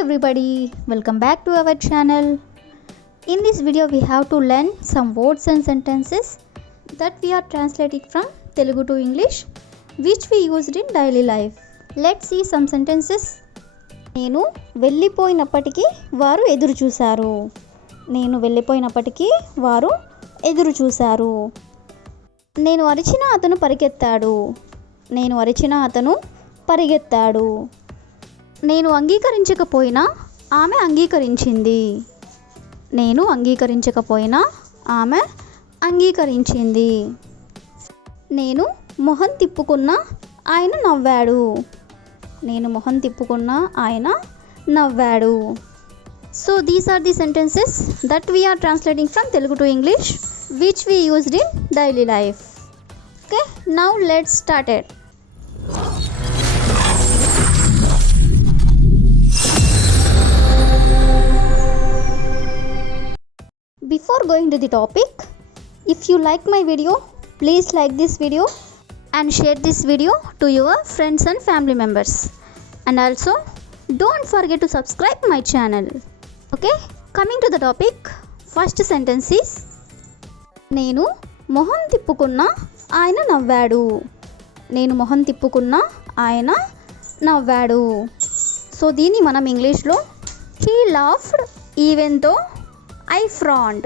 everybody, welcome back to our channel. In this video we have to learn some words and sentences that we are translating from Telugu to English which we used in daily life. Let's see some sentences. నేను వెళ్ళిపోయినప్పటికీ వారు ఎదురు చూశారు. నేను వెళ్ళిపోయినప్పటికీ వారు ఎదురు చూశారు. నేను అరిచినా అతను పరిగెత్తాడు. నేను అరిచినా అతను పరిగెత్తాడు. నేను అంగీకరించకపోయినా ఆమె అంగీకరించింది. నేను అంగీకరించకపోయినా ఆమె అంగీకరించింది. నేను మొహం తిప్పుకున్నా ఆయన నవ్వాడు. నేను మొహం తిప్పుకున్నా ఆయన నవ్వాడు. So these are the sentences that we are translating from Telugu to English which we used in daily life. Okay, now let's start it. Before going to the topic, if you like my video, please like this video and share this video to your friends and family members. And also, don't forget to subscribe my channel. Okay, coming to the topic, first sentence is నేను మొహం తిప్పుకున్నా ఆయన నవ్వాడు. నేను మొహం తిప్పుకున్నా ఆయన నవ్వాడు. So దీన్ని మనం ఇంగ్లీష్లో he laughed even though I frowned.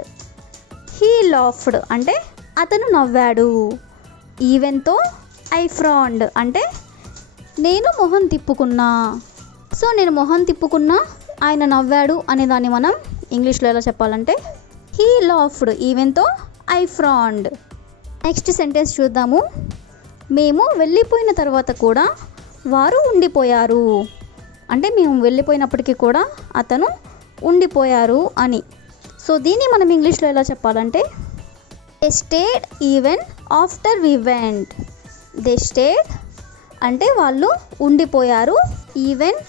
He laughed అంటే అతను నవ్వాడు. Even though I frowned అంటే నేను మొహం తిప్పుకున్నా. సో నేను మొహం తిప్పుకున్నా ఆయన నవ్వాడు అనే దాన్ని మనం ఇంగ్లీష్లో ఎలా చెప్పాలంటే he laughed even though I frowned. Next sentence చూద్దాము. మేము వెళ్ళిపోయిన తర్వాత కూడా వారు ఉండిపోయారు. అంటే మేము వెళ్ళిపోయినప్పటికీ కూడా అతను ఉండిపోయారు అని. సో దీన్ని మనం ఇంగ్లీష్లో ఎలా చెప్పాలంటే they stayed even after we went. They stayed అంటే వాళ్ళు ఉండిపోయారు. ఈవెన్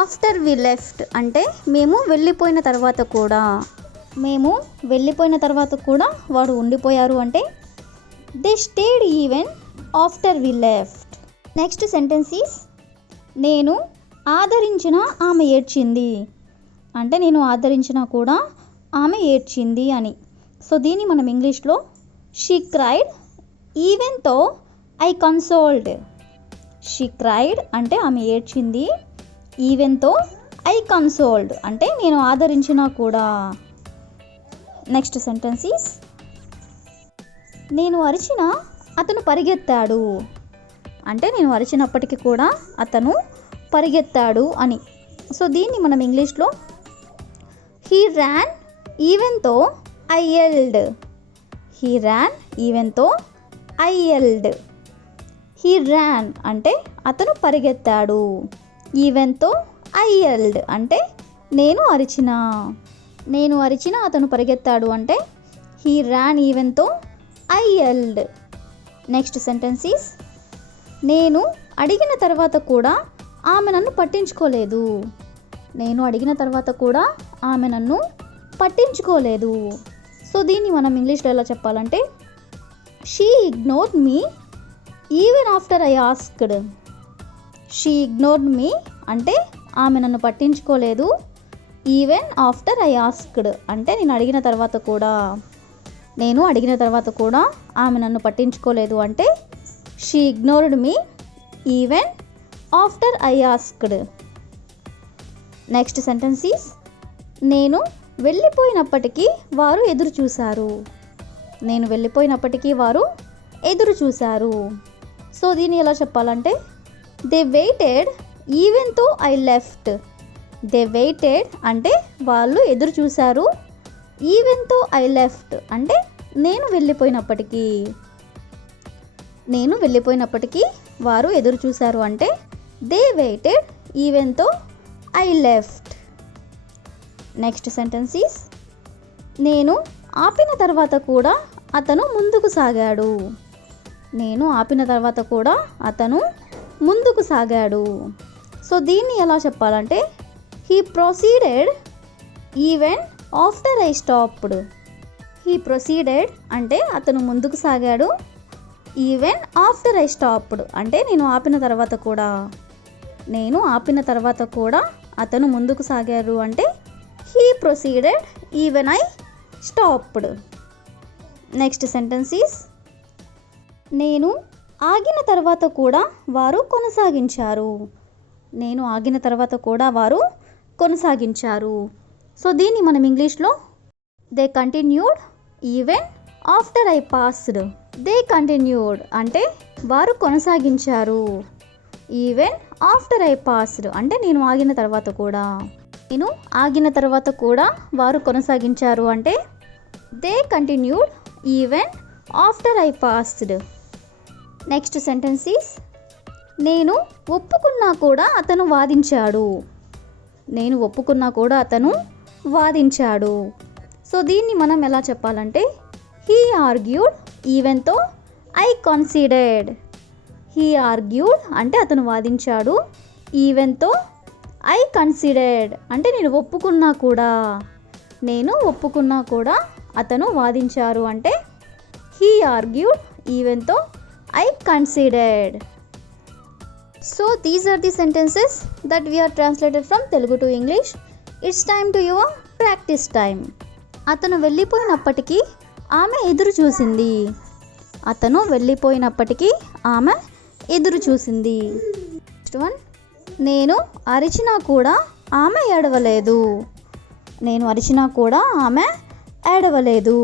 ఆఫ్టర్ వి లెఫ్ట్ అంటే మేము వెళ్ళిపోయిన తర్వాత కూడా. మేము వెళ్ళిపోయిన తర్వాత కూడా వాడు ఉండిపోయారు అంటే they stayed even after we left. Next sentence is నేను ఆదరించిన ఆమె ఏడ్చింది. అంటే నేను ఆదరించినా కూడా ఆమె ఏడ్చింది అని. సో దీన్ని మనం ఇంగ్లీష్లో షీ క్రైడ్ ఈవెన్ తో ఐ కన్సోల్డ్. షీ క్రైడ్ అంటే ఆమె ఏడ్చింది. ఈవెన్ తో ఐ కన్సోల్డ్ అంటే నేను ఆదరించినా కూడా. నెక్స్ట్ సెంటెన్స్ ఈస్ నేను అరిచినా అతను పరిగెత్తాడు. అంటే నేను అరిచినప్పటికీ కూడా అతను పరిగెత్తాడు అని. సో దీన్ని మనం ఇంగ్లీష్లో he ran even though I yelled. He ran even though I yelled. He ran అంటే అతను పరిగెత్తాడు. even though I yelled అంటే నేను అరిచినా. నేను అరిచినా అతను పరిగెత్తాడు అంటే he ran even though I yelled. Next sentence is నేను అడిగిన తర్వాత కూడా ఆమె నన్ను పట్టించుకోలేదు. నేను అడిగిన తర్వాత కూడా ఆమె నన్ను పట్టించుకోలేదు. సో దీన్ని మనం ఇంగ్లీష్లో ఎలా చెప్పాలంటే she ignored me even after I asked. She ignored me అంటే ఆమె నన్ను పట్టించుకోలేదు. ఈవెన్ ఆఫ్టర్ ఐ ఆస్క్డ్ అంటే నేను అడిగిన తర్వాత కూడా. నేను అడిగిన తర్వాత కూడా ఆమె నన్ను పట్టించుకోలేదు అంటే she ignored me even after I asked. Next sentence is నేను వెళ్ళిపోయినప్పటికీ వారు ఎదురు చూశారు. నేను వెళ్ళిపోయినప్పటికీ వారు ఎదురు చూశారు. సో దీన్ని ఎలా చెప్పాలంటే దే వెయిటెడ్ ఈవెన్ తో ఐ లెఫ్ట్. దే వెయిటెడ్ అంటే వాళ్ళు ఎదురు చూశారు. ఈవెన్ తో ఐ లెఫ్ట్ అంటే నేను వెళ్ళిపోయినప్పటికీ. నేను వెళ్ళిపోయినప్పటికీ వారు ఎదురు చూశారు అంటే దే వెయిటెడ్ ఈవెన్ తో I left. Next sentence is నేను ఆపిన తర్వాత కూడా అతను ముందుకు సాగాడు. నేను ఆపిన తర్వాత కూడా అతను ముందుకు సాగాడు. సో దీన్ని ఎలా చెప్పాలంటే he proceeded even after I stopped. He proceeded అంటే అతను ముందుకు సాగాడు. ఈవెన్ ఆఫ్టర్ ఐ స్టాప్డ్ అంటే నేను ఆపిన తర్వాత కూడా. నేను ఆపిన తర్వాత కూడా అతను ముందుకు సాగారు అంటే he proceeded even I stopped. Next sentence is నేను ఆగిన తర్వాత కూడా వారు కొనసాగించారు. నేను ఆగిన తర్వాత కూడా వారు కొనసాగించారు. సో దీన్ని మనం ఇంగ్లీష్లో they continued even after I passed. They continued అంటే వారు కొనసాగించారు. ఈవెన్ ఆఫ్టర్ ఐ పాస్డ్ అంటే నేను ఆగిన తర్వాత కూడా. నేను ఆగిన తర్వాత కూడా వారు కొనసాగించారు అంటే they continued even after I passed. Next sentence is నేను ఒప్పుకున్నా కూడా అతను వాదించాడు. నేను ఒప్పుకున్నా కూడా అతను వాదించాడు. సో దీన్ని మనం ఎలా చెప్పాలంటే హీ ఆర్గ్యూడ్ ఈవెన్ తో ఐ కన్సిడర్డ్. హీ ఆర్గ్యూడ్ అంటే అతను వాదించాడు. ఈవెన్ తో ఐ కన్సిడర్డ్ అంటే నేను ఒప్పుకున్నా కూడా. నేను ఒప్పుకున్నా కూడా అతను వాదించారు అంటే హీ ఆర్గ్యూడ్ ఈవెన్ తో I considered. So these are the sentences that we are translated from Telugu to English. It's time to your practice time. అతను వెళ్ళిపోయినప్పటికీ ఆమె ఎదురు చూసింది. అతను వెళ్ళిపోయినప్పటికీ ఆమె ఎదురు చూసింది. నెక్స్ట్ వన్, నేను అరిచినా కూడా ఆమె ఏడవలేదు. నేను అరిచినా కూడా ఆమె ఏడవలేదు.